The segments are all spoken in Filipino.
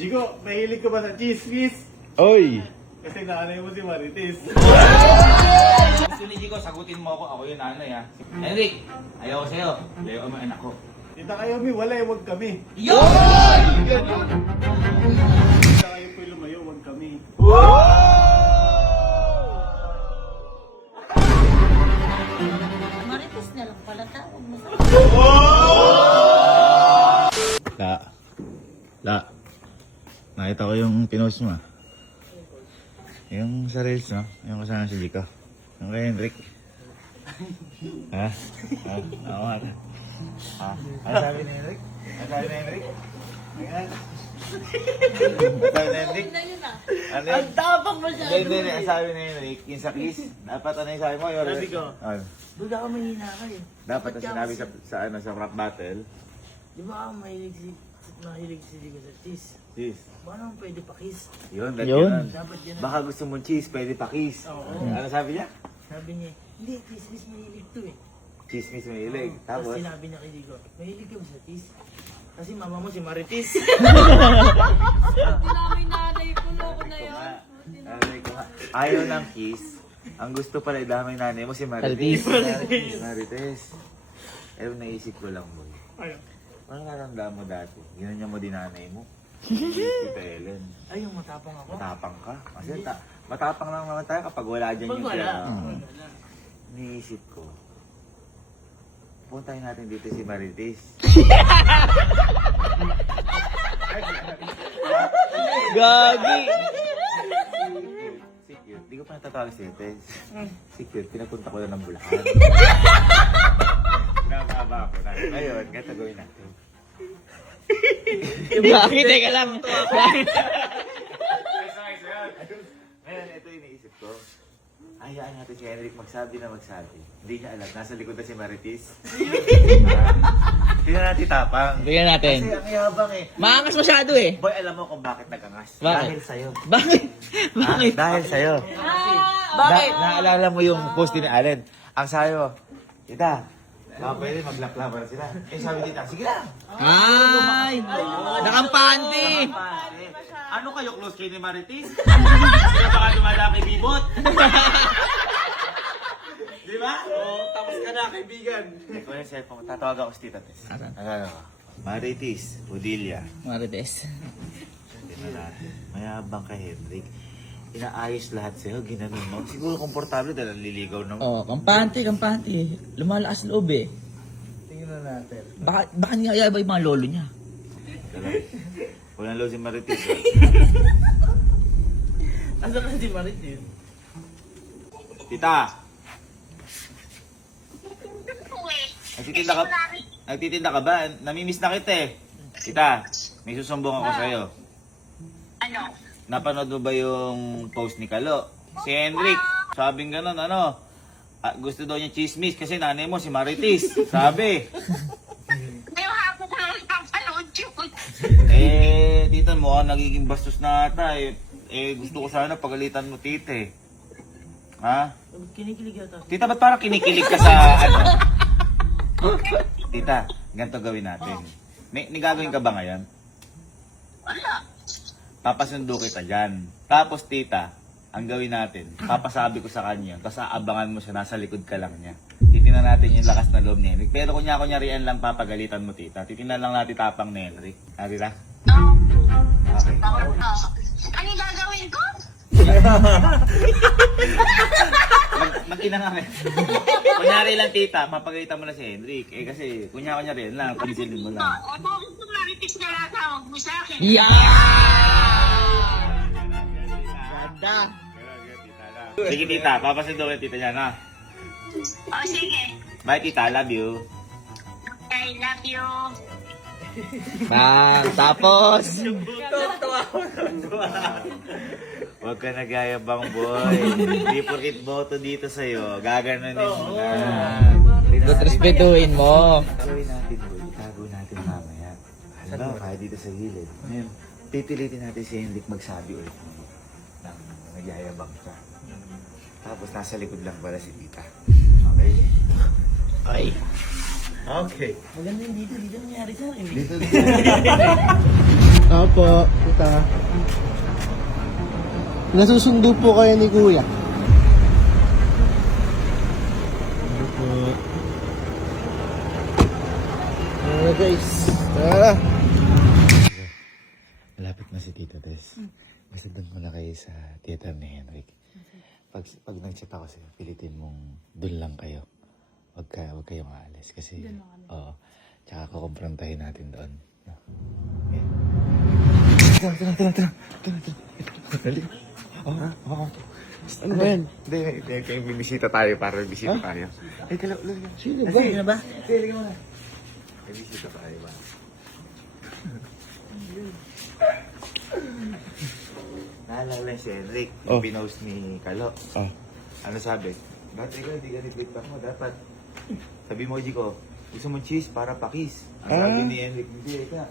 Jigo, mahilig ka ba sa chismis? Oy! Kasi nanay mo si Marites. Gusto ni Jigo, sagutin mo ako. Ako yung nanay ha. Henrik, ayaw ko sa'yo. Layo ang mga anak ko. Kita kayo, Mi, wala eh, wag kami. Yun! Kita kayo po lumayo, wag kami. Marites na lang pala tawag mo sa La. Nakita ko yung pinost mo. Yung sa Reels, no? Yung kasama si Jika. Yung kay Henrik. Ha? Ha? Oo nga. Ha? Ano sabi ni Henrik? Ano sabi ni Henrik? Ayan. Ano sabi ni Henrik? na yun ah. Ano yun? Ang tapang masyado. Hindi. Ang sabi ni Henrik, yung sa kiss. Dapat ano yung sabi mo? Yung Sabi ko. Ano? Doon ako mahina kayo. Dapat ang sinabi sa rap battle. Di ba ako mahilig si Ligo sa cheese? Cheese. Baka naman pwede pa kiss. Yun. Yun. Dapat yan. Baka gusto mong cheese, pwede pa kiss. Ano sabi niya? Sabi niya, hindi, cheese mahilig to eh. Chismis mahilig. Tapos Tapos, sinabi niya kay Ligo, mahilig ka ba sa cheese? Kasi mama mo si Marites. Namin nanay ko loko na yun. ayaw ng kiss. Ang gusto pala idamay nanay mo si Marites. Marites. Eh, naisip ko lang mo. Ayun. Anong naramdaman mo dati? Ginanyan mo din nanay mo. Tita Ellen. Ay, yung matapang ako. Matapang ka. Kasi matapang lang naman tayo kapag wala dyan Pag yung wala. pera. Niisip ko. Puntahin natin dito si Marites. Gagi! Si Cute. Di ko pa natatawag si Tess. Si Cute, pinapunta ko na ng Bulacan. Nakakaba ako na. Ngayon, ganito gawin natin. Bakit? Teka lang. Ngayon, ito yung iniisip ko. Hayaan natin si Henrik magsabi na magsabi. Hindi niya alam. Nasa likod na si Marites. Tingnan natin tapang. Tingnan natin. Kasi ang yabang eh. Maangas masyado eh. Boy, alam mo kung bakit nagangas? Bakit? Dahil sa'yo. Bakit? Ha? Bakit? Dahil sa'yo. Bakit? Naalala mo yung post ni Allen. Ang sayo, Tita, pwede maglaklaban na sila. Eh sabi Tita, sige lang. Ay! Nakampante! Ano kayo close kay ni Marites? Kaya baka dumala kay Bibot. Di ba? Oo, tapos ka na, kaibigan. Ikaw yung cellphone, tatawag ako si Tita Tess. Asan? Ano? Marites, Odilia. Marites. Tingnan natin. Mayabang ka, Henrik. Inaayos lahat sa'yo, ginanon mo. Siguro komportable dahil naliligaw na mo. Oh, kampante. Lumalakas loob eh. Tingnan natin. Baka niya ba yung mga lolo niya? Walang low si Marites. Asa ka si Marites? Tita! Nagtitinda ka ba? Namimiss na kita eh. Tita, may susumbong ako sa'yo. Ano? Napanood mo ba yung post ni Kalo? Si Henrik, sabing ganon, ano? Gusto daw niya chismis kasi nanay mo si Marites. Sabi. Ngayong hapon ko lang napapanood yun. Tita mo, nagiging bastos na ata eh. Gusto ko sana pagalitan mo, tita eh. Ha? Kinikilig yata. Tita, ba't parang kinikilig ka sa ano? Tita, ganito gawin natin. May gagawin ka ba ngayon? Wala. Papasundo kita dyan. Tapos tita, ang gawin natin, papasabi ko sa kanya, tapos aabangan mo siya, nasa likod ka lang niya. Titingnan natin yung lakas na loob ni Henrik. Pero kunyarian lang papagalitan mo tita. Titingnan lang natin tapang ni Henrik. Ha, tita? No. Okay. Ano yung gagawin ko? Mag-ina nga kayo. Kunyari lang tita, mapagalitan mo na si Henrik. Kasi kunyari lang, pansilin mo lang. O, bakit kung maritis na lang tawag mo sa akin? Yeah! Ganda! Sige tita, papasundo ko yung tita niya na. O, sige. Bye tita, love you. I love you. Tapos! Huwag ka nagyayabang boy. Hindi porkit boto dito sa'yo, gaganunin mo na. Respetuhin mo. Gawin natin boy, itago natin mamaya. Halimbawa, kaya dito sa gilid. Ngayon, pipilitin natin si Henrik magsabi ulit mo na nagyayabang ka. Tapos nasa likod lang pala si tita. Okay? Ay. Okay. Maganda yung dito nangyari sa akin. Dito. Opo, tita. Nasusundo po kayo ni kuya. Opo. Guys. Tara. Malapit na si Tito Tess. Basta doon muna kayo sa theater ni Henrik. Pag nag-chat ako sa'yo, pilitin mong doon lang kayo. Huwag kayong aalis. Kasi, oo. Tsaka kukumprontahin natin doon. No? Yeah. Tara. Dali. Ano ba yan? Hindi, kayong bibisita tayo para bibisita tayo. Ay, kala. Sino ba? Sino ba? May bisita tayo ba? Naalala si Henrik, yung pinost ni Kalo. Ano sabi? Ba't ikaw hindi ka reflect mo? Dapat sabi mo, Jiko, gusto mo cheese para pakis. Ang sabi ni Henrik, hindi ka.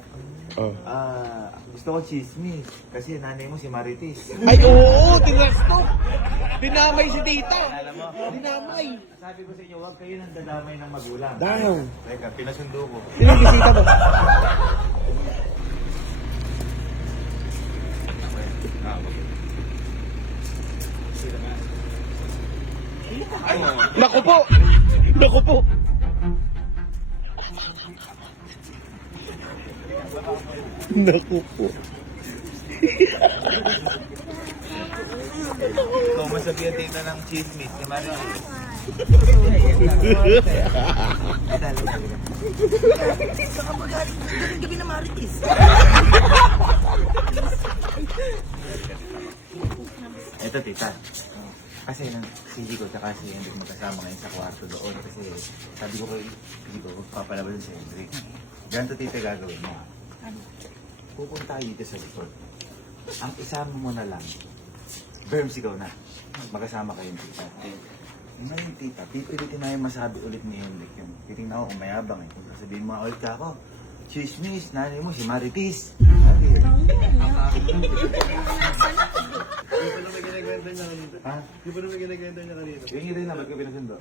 Gusto ko chismis. Kasi nanay mo si Marites. Ay, oo! Tinesto! Dinamay si tita! Alam mo? Dinamay! Sabi ko sa inyo, huwag kayo nang dadamay ng magulang. Daw! Teka, pinasundo ko. Ilang bisita ba? Naku po! Naku po! Naku po. Ikaw masabihan tita ng chismis si Marites. Saka magaling gabi na Marites. Ito tita. Kasi si Jico tsaka si Hendrik magkasama ngayon sa kwarto doon. Kasi sabi ko kay Jico, papalabalan si Hendrik. Ganito tita gagawin mo. Pupunta kayo dito sa likod. Ang isama mo na lang, Berms ikaw na. Magkasama kayong tita. Ngayon tita, pipilitin na yung masabi ulit ni Hendrik yun. Titingnan ko kung mayabang eh. Kung sasabihin mo ulit ka ako, chismis, nanay mo si Marites. Di ba naman ginagwento niya kanina? Ha? Di ba naman ginagwento niya kanina? Yung rin na, ba't ka pinasundo?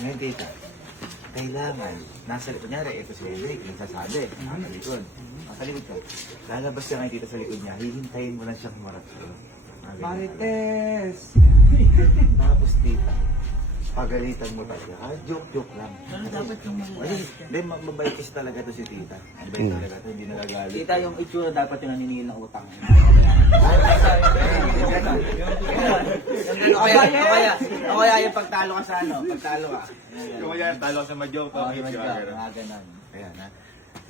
Ngayon tita, kailangan, nasa likod niya, ito si Henrik, yung sasabi, nasa likod. Nasa likod ka. Lalabas ka ngayon tita sa likod niya, hihintayin mo lang siyang humarap sa'yo. Marites! Tapos tita, pagalitan mo talaga. Joke lang. Pero dapat yung Kasi, hindi, mabait kasi talaga to si tita. Mabait talaga to, hindi nagagalit. Tita, yung itsura dapat yung naniningil ng utang. O kaya yung pagtalo ka sa ano, pagtalo ka. Kung kaya talo ka sa ma-joke, Oo, yung mga ganon. Ayan ha.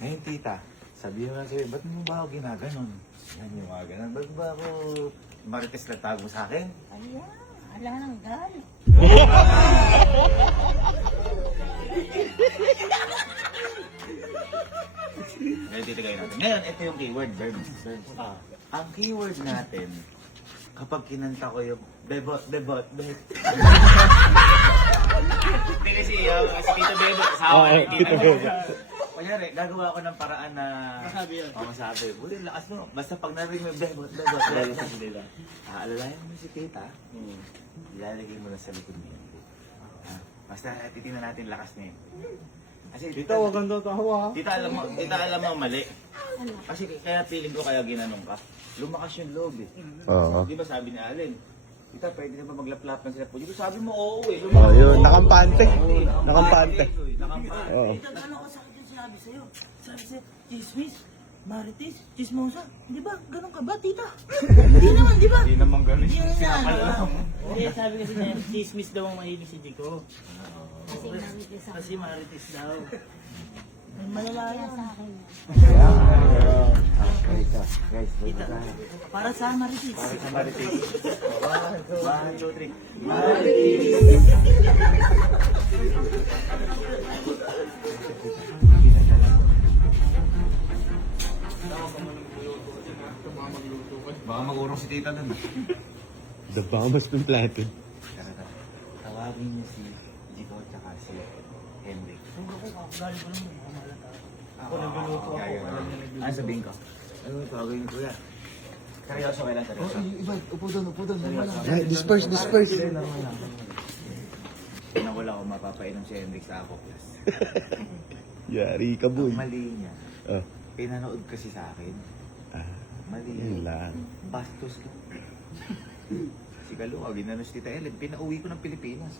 Ngayon tita, sabihin mo lang sa'yo, ba't mo ba ako ginaganon? Yan yung mga ganon. Ba't ba ako Marites nagtago sa akin? Ayan, ala nang galit. Ngayon titigay natin. Ngayon, ito yung keyword, verbs. Ang keyword natin, kapag kinanta ko yung bebot. Hindi kasi si Tito Bebot, asawa ni Tito Bebot. Kunyari, gagawa ko ng paraan na Masabi yun. masabi. Buti, lakas mo. Basta pag narinig mo yung bebot. Nila. Alalayan mo si Tita. Ilalagay mo na sa likod niya. Basta titignan natin lakas niya. Kasi Tita, huwag kang tatawa. Tita, alam mo mali. Kasi kaya feeling ko kaya ginanong ka. Lumakas yung loob eh. Oo. Di ba sabi ni Allen, Tita, pwede na ba maglaplap ng sila po? Di ba sabi mo, oo eh. Oh, yun. Nakampante. Nakampante. Nakampante. Oo. Tita, ano ko sa akin sinabi sa'yo? Sabi sa'yo, chismis, Marites, chismosa. Di ba? Ganun ka ba, tita? Hindi naman, di ba? Hindi naman ganun. Hindi naman yan. Hindi, sabi kasi niya, chismis daw ang mahilig si Jico. Kasi marites ako. Kasi Marites daw. Malala yan. Sa akin. Guys, Tita, para sa Marites. para sa Marites. 1, 2, 3. Baka mag-urong si Tita dun. The bomb has been planted. Tawagin niya si Jico tsaka si Henrik. Kung ako, galing ko lang, mamalata. Ako nagluluto ako. Ano sabihin ko? Ano tawagin ni Kuya? Seryoso kailan seryoso? Iba, upo doon. Seryoso. Disperse. Nawala ko mapapainom si Henrik sa ako plus. Yari ka, boy. Mali niya. Oh. Pinanood kasi sa akin. Mali. Yun lang. Bastos ka. Si Kaluwa, ginano si Tita Ellen. Pinauwi ko ng Pilipinas.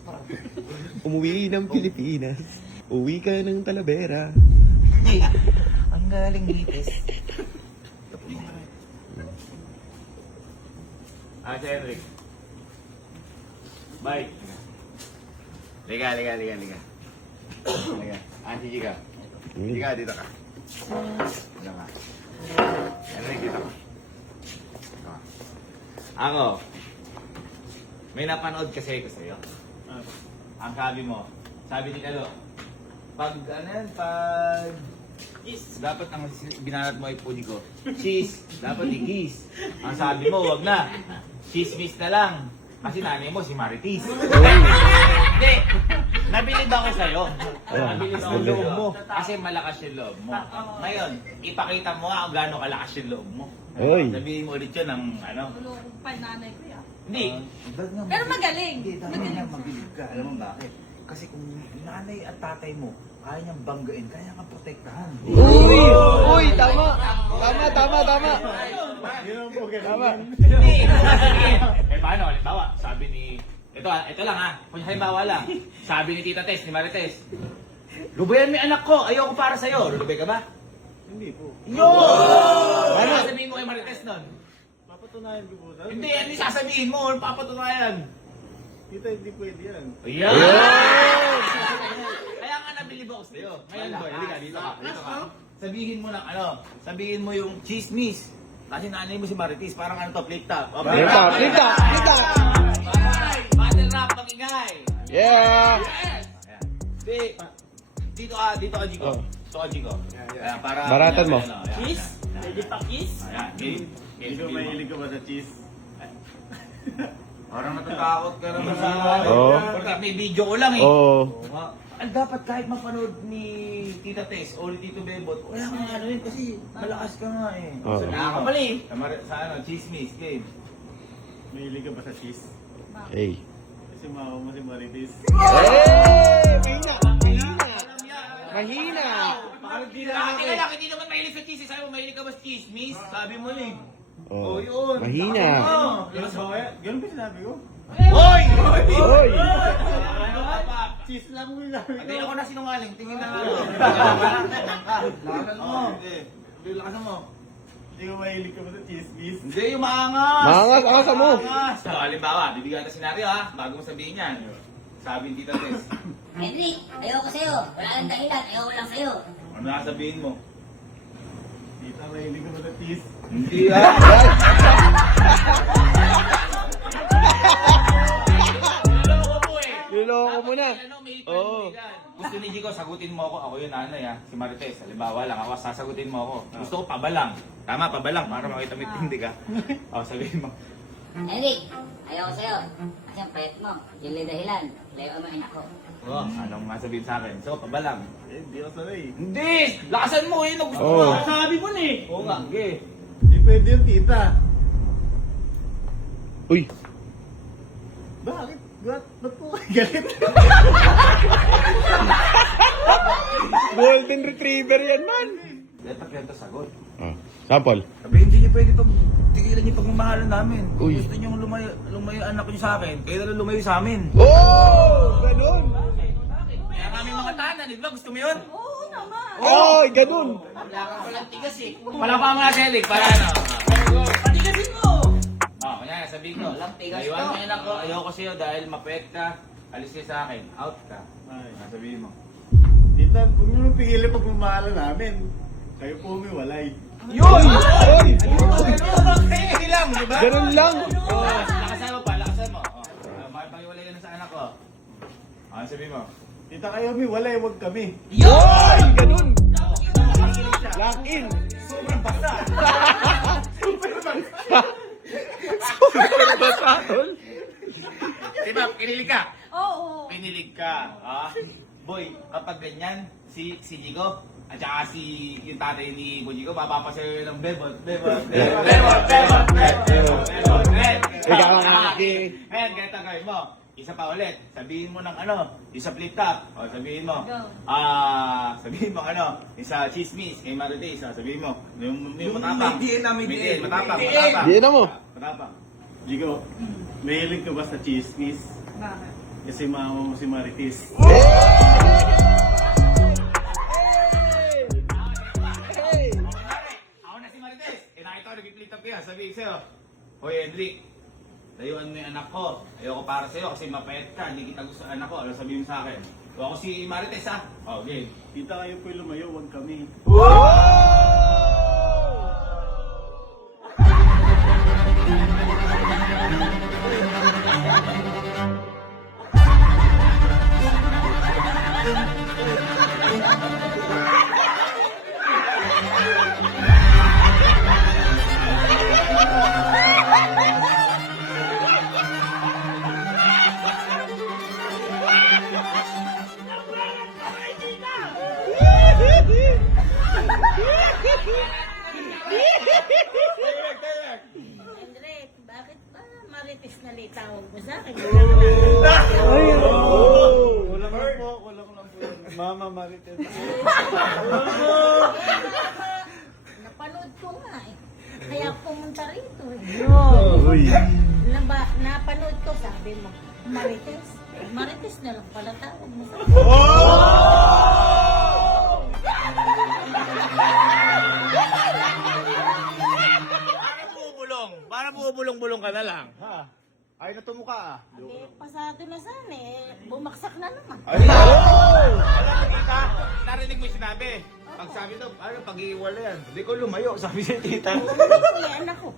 Umuwi ng Pilipinas. Uwi ka ng Talavera. Hey, ang galing litis. Si Henrik. Bye. Liga. Liga. Si Jika. Jika, dito ka. Dito ka. Henrik, dito ka. Dito ka. Ako, may napanood kasi ko sa'yo. Ang sabi mo, sabi ni Kalo, pag cheese, dapat ang binanat mo ay puni ko. Cheese, dapat i-kiss. Ang sabi mo, wag na. Chismis na lang. Kasi nanay mo si Marites. Hindi. Nabilib ako sa'yo. Nabilib ako sa loob mo. Kasi malakas yung loob mo. Ngayon, ipakita mo nga kung gaano kalakas yung loob mo. Oy. Sabihin mo ulit yun ng ano. Pananay ko yan. Hindi. Pero magaling. Hindi, dapat nga mabilib ka. Alam mo bakit? Kasi kung nanay at tatay mo, kaya niyang banggain, kaya kang protektahan. Uy! Uy! Tama! Tama! Yun ang po, Tama. Hindi. Eh paano? Halimbawa, sabi ni... Ito lang ha. Kung halimbawa lang. Sabi ni Tita Tess, ni Marites. Lubayan mo yung anak ko. Ayoko para sa'yo. Lulubay ka ba? Hindi po. Yo! Ano sasabihin mo kay Marites nun? Papatunayan ko po. Hindi, ano yung sasabihin mo? Ano papatunayan? Tita, hindi pwede yan. Ayan! Kaya nga nabilib ako sa'yo. Ngayon boy, halika dito ka. Dito ka. Sabihin mo ng ano, sabihin mo yung chismis. Kasi nanay mo si Marites, parang ano to, flip top. Oh, Flip top! Alright! Battle rap, magingay! Yeah! Yes! Ayan. Dito ka, Jico. Oh. Dito ka, Jico. Ayan, para... Baratan mo. Ayan, ayan. Kiss? Pwede pa kiss? Ayan, game. Ikaw mahilig ka ba sa cheese? Parang natatakot ka naman sa... Oo. Porque may video ko lang eh. Oo. Ang dapat kahit mapanood ni Tita Tess o ni Tito Bebot, wala kang ano yun kasi malakas ka nga eh. Oo. Nakakapali. Sa ano, chismis, game. Mahilig ka ba sa cheese? Hey. Kasi mama mo si Marites. Hey! Mahina! Kaya hindi naman mahilig sa chismis. Sabi mo, mahilig ka ba sa chismis? Sabi mo eh. Oh. yun. Mahina. Ganun ba kaya? Ganun ba sinabi ko? Hoy! Oy! Cheese lang mo sinabi Hindi ko. ako na sinungaling. Tingin na nga. Lakasan mo. Lakasan mo. Hindi ko mahilig ka ba sa chismis? Hindi, yung maangas! Maangas, asa mo! Maangas! So, halimbawa, bibigyan natin senaryo ha, bago mo sabihin yan. Sabi ni Tita Tess, Henry, ayoko sa'yo. Wala kang dahilan. Ayoko lang sa'yo. ano nasabihin mo? Tita, mahilig ka ba sa cheese? Hindi ha! Naloko mo eh! Niloko mo na. Ano, may Oo. Gusto ni Jico, sagutin mo ako. Ako yung nanay ha, si Marites. Halimbawa lang, ako sasagutin mo ako. Gusto ko pabalang. Tama, pabalang. Para makita mo yung tindi ka. O, sabihin mo. Henry, ayoko sa'yo. Kasi ang payat mo. Yun lang dahilan. Layo mo anak ko. Oh, anong masabihin sa akin? So, pabalang. Eh, hindi ako sanay. Hindi! Lakasan mo! Yun ang gusto Oo. ko. Sabi mo na eh. Oo nga, okay. Hindi pwede yung tita. Uy! Bakit? Ba't po kayo galit? Golden Retriever yan, man! Dapat ganito sagot. Oh. Sample. Sabi, hindi niyo pwede tigilan yung pagmamahalan namin. Kung Uy. gusto niyo lumayo anak niyo sa akin, kayo na lang lumayo sa amin. Oh! Ganun! Kaya kami mga tanan, di ba? Gusto mo yun? Oo naman. Oh! Ganun! Wala ka palang tigas eh. Palapa mga Selig, para ano? Patigasin mo! Oh, kanya sabihin ko. Walang tigas Naiwan to. mo yun ako, ayoko sa'yo dahil mapet ka. Alis ka sa akin, out ka. Ay. Sabihin mo. Tita, huwag niyo nang pigilan pagmamahalan namin. Kayo po humiwalay. Yun! Oy! Kaya lang, di ba? Ganun lang! Oh, lakasan mo pa, lakasan mo. Oh, pakiwalay ka na sa anak ko. Ano sabihin mo? Tita, kayo humiwalay, huwag kami. Yun! Ganun! Lock in! Sobrang basta. Super basa, tol! Di ba, kinilig ka? Oo. Pinilig ka. Ah, boy, kapag ganyan, si Jigo, at saka yung tatay ni Jigo, mapapasayo ng bebot. Ikaw ang aking. Ngayon, ganito gawin mo. Isa pa ulit. Sabihin mo ng ano, isa flip top. O, sabihin mo. Go. Sabihin mo ano, isa chismis kay Marites. Sabihin mo. Yung matapang. Matapang. Diyan na mo. Matapang. Jigo, mahilig ka ba sa chismis? Bakit? Kasi mama mo si Marites. Ako na si Marites. Nakita ko nag-flip top kaya. Sabihin sa'yo. Hoy, Hendrik. Layuan mo yung anak ko. Ayoko para sa'yo kasi mapayat ka. Hindi kita gusto anak ko. Ano sabihin mo sa akin? Ako si Marites ha. Okay. Tita, kayo po'y lumayo, huwag kami. Hendrik, bakit ba Marites na litawag mo sa akin? Kulang lang po. Mama Marites. Napanood ko nga eh. Kaya pumunta rito eh. Uy. Napanood ko, sabi mo, Marites. Marites na lang pala tawag mo sa akin. Para bumubulong-bulong ka na lang. Ha? Ay na tumuka ah. Eh, pasado na sana eh. Bumaksak na naman. Ay! Tita, narinig mo yung sinabi. Pag sabi daw, ano, pag-iwala yan. Hindi ko lumayo, sabi si tita. Hindi, anak ko.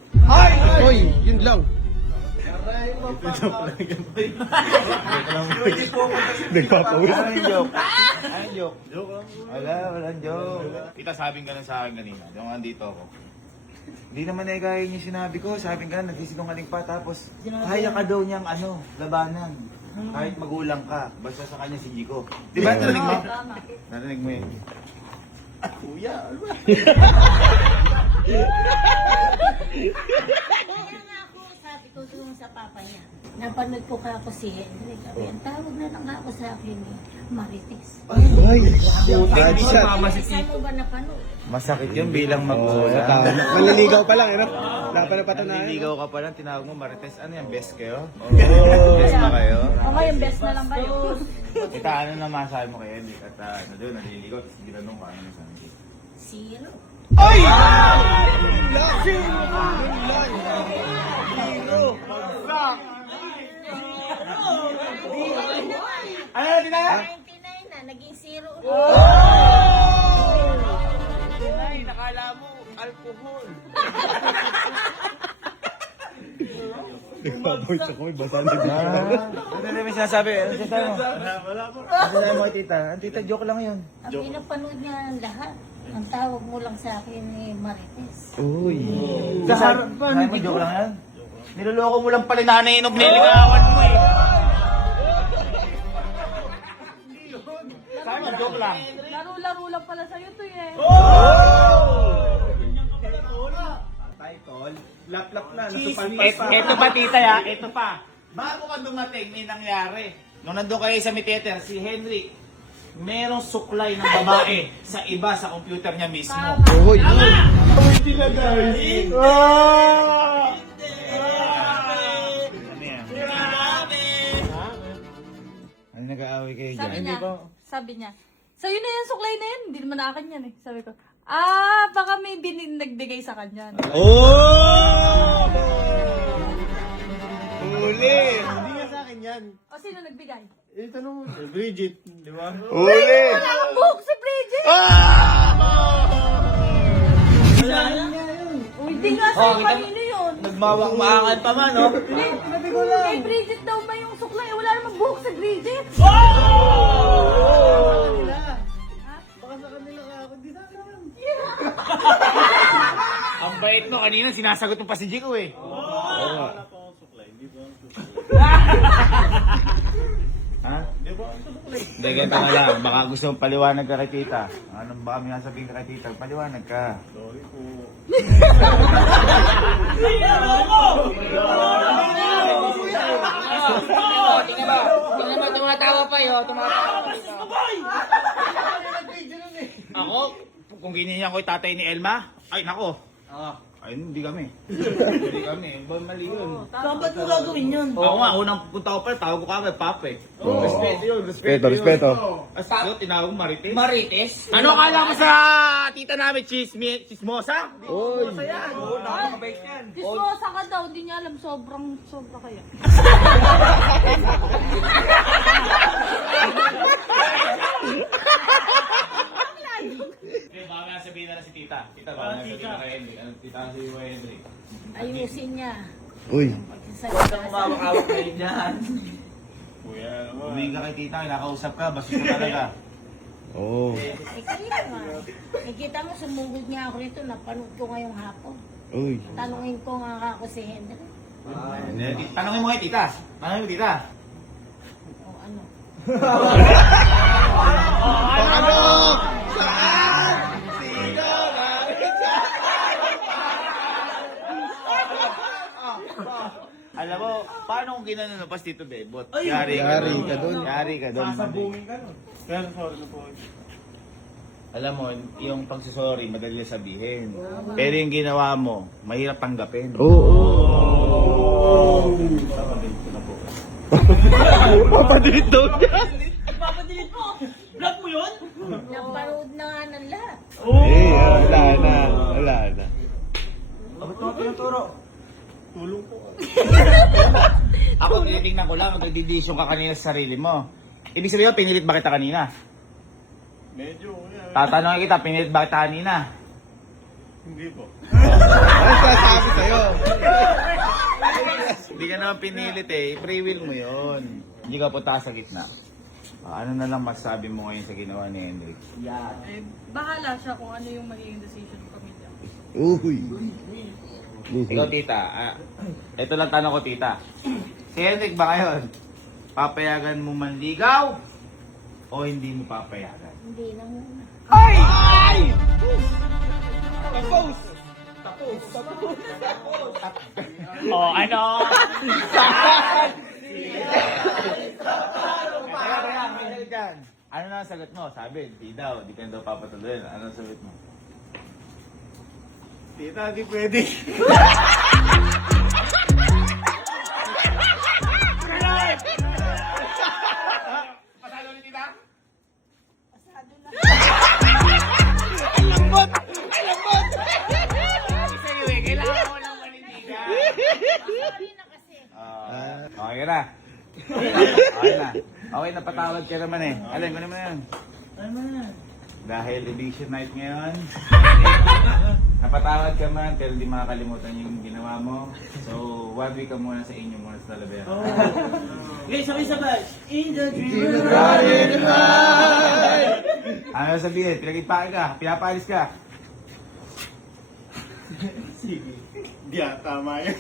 Hoy, yun lang. Nagpapawis. Ano yung joke? Ano yung joke? Joke lang. Walang joke. Tita, sabing ka sa akin kanina. Yung andito ako. Hindi naman ay kaya niya sinabi ko. Sabing ka, nagsisinungaling pa. Tapos, kaya ka daw niyang ano, labanan. Kahit magulang ka. Basta sa kanya si Jico. Di ba? Narinig mo? Tama. Narinig mo yun. Kuya, ano ba? Kaya nga ako, sabi ko doon sa papa niya. Napanood ko ka ako si Hendrik. Sabi, ang tawag na lang ako sa akin eh, Marites. Ay, bad shot. Saan mo ba napanood? Masakit yun bilang magulang. Manliligaw pa lang, ano? Wala pa na patunayan. Naliligaw ka pa lang, tinawag mo Marites. Ano yan, best kayo? Best na kayo? O ngayon, best na lang kayo. Kita, ano na masabi mo kay Hendrik? At ano doon, naliligaw, tapos ginanong ka, ano na sabi? Zero. Ano na, tinaya? 99 na, naging zero. Ay, nakala mo, alcohol. Nagpapawis ako, may basa na dito. Ano na may sinasabi? Ano sinasabi mo? Wala po. Ano sinasabi mo kay tita? Ang tita, joke lang yun. Ang pinapanood niya lahat. Ang tawag mo lang sa akin ni Marites. Uy. Sa harap pa, mo, joke lang yan? Niloloko mo lang pala nanay nung niligawan mo eh. Sabi mo, joke lang. Laro-laro lang pala sa'yo to eh. Title, lap-lap na, nasupalpas pa. Ito pa tita ya, ito pa. Bago ka dumating, may nangyari. Nung nandun kayo sa theater, si Henry, merong suklay ng babae sa iba sa computer niya mismo. Uy. Ano yan? Ano nag-aaway kayo dyan? Sabi niya, sa'yo na yan, suklay na yan. Hindi naman akin yan eh. Sabi ko, baka may nagbigay sa kanya. Oh! Uli! Hindi nga sa akin yan. O sino nagbigay? Eh, tanong mo. Bridget, di ba? Uli! Wala kang buhok si Bridget! Hindi nga sa'yo kanino yun. Nagmawak-maangan pa man, no? Kay Bridget daw ba yung suklay? Wala namang buhok si Bridget. Baka sa kanila ka ako, di sa akin. Ang bait mo, kanina sinasagot mo pa si Jico eh. Wala pa akong supply, di ba? Ha? Di ba akong supply? Hindi, ganito na lang. Baka gusto mong paliwanag ka kay tita. Anong baka may nasabihin ka kay tita? Paliwanag ka. Sorry po. Tingnan mo, tumatawa pa yun. Tumatawa pa dito. Ako? Kung ganyan ko yung tatay ni Elma? Ay, nako. Ay, hindi kami. Hindi kami. Mali yun. Dapat mo gagawin yun. Oo nga, unang punta ko pa, tawag ko kami, Papa eh. Respeto yun, Respeto. As yun, tinawag Marites. Marites? Ano akala mo sa tita namin, chismosa? Oy. Dismosa ka daw, di niya alam, sobra kaya. Okay, baka sabihin na lang si tita. Tita, baka sabihin na kay Henry. Ano, tita si Henry. Ayusin niya. Uy. Mawak-awak kayo dyan. Kuya, humingi ka kay tita, kinakausap ka, basta ko talaga. Oh. Kaya nga. Nakita mo, sumugod niya ako rito. Napanood ko ngayong hapon. Uy. Tanungin ko nga ako si Henry. Tanongin mo kay tita. Tanongin mo tita. O ano? Ano? Alam mo, paano kung ginanon pas dito, Bebot? Yari ka dun. Yari ka dun. Sasabungin ka nun. Pero sorry na po. Alam mo, yung pagsusorry, madali na sabihin. Pero yung ginawa mo, mahirap tanggapin. Oo. Papabilit ko na po. Papadilit daw niya. Papadilit mo. Block mo yun? Napanood na nga ng lahat. Eh, wala na. Wala na. Tulong po. Ako, tinitingnan ko lang, nagdidisyon ka kanina sa sarili mo. Ibig sabihin, pinilit ba kita kanina? Medyo, kuya. Tatanungin kita, pinilit ba kita kanina? Hindi po. Ano sasabi sa'yo? Hindi ka naman pinilit eh, free will mo yun. Hindi ka punta sa gitna. Ano na lang masabi mo ngayon sa ginawa ni Hendrik? Eh, bahala siya kung ano yung magiging decision ng pamilya. Uy. Ikaw, tita, ito lang tanong ko, tita. Si Hendrik ba ngayon, papayagan mo manligaw o hindi mo papayagan? Hindi na muna. Ay! Tapos! Oh, ano? Ano na ang sagot mo? Sabi, di daw, di ka daw papatuloy. Ano ang sagot mo? Tita, di pwede. Pasado ni tita? Sa'yo eh, kailangan mo ng manindigan. Sorry na kasi. Okay na. Okay na. Okay, napatawad ka naman eh. Alin, ko naman yun. Ano na? Dahil eviction night ngayon, napatawad ka man, pero hindi makakalimutan yung ginawa mo. So, 1 week ka muna sa inyo muna sa Talavera. Okay, sabay-sabay. In the dream. Ano sabihin? Pinag-ipake ka, pinapalis ka. Sige. Di tama yun.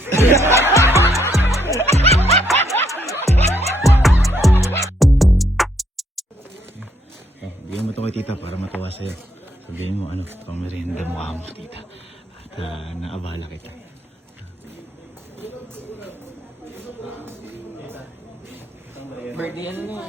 Oh, bigyan mo ito kay tita para matuwa sa'yo. Sabihin mo, ano, pang merienda mo tita. At naabala kita. Birthday ano mo?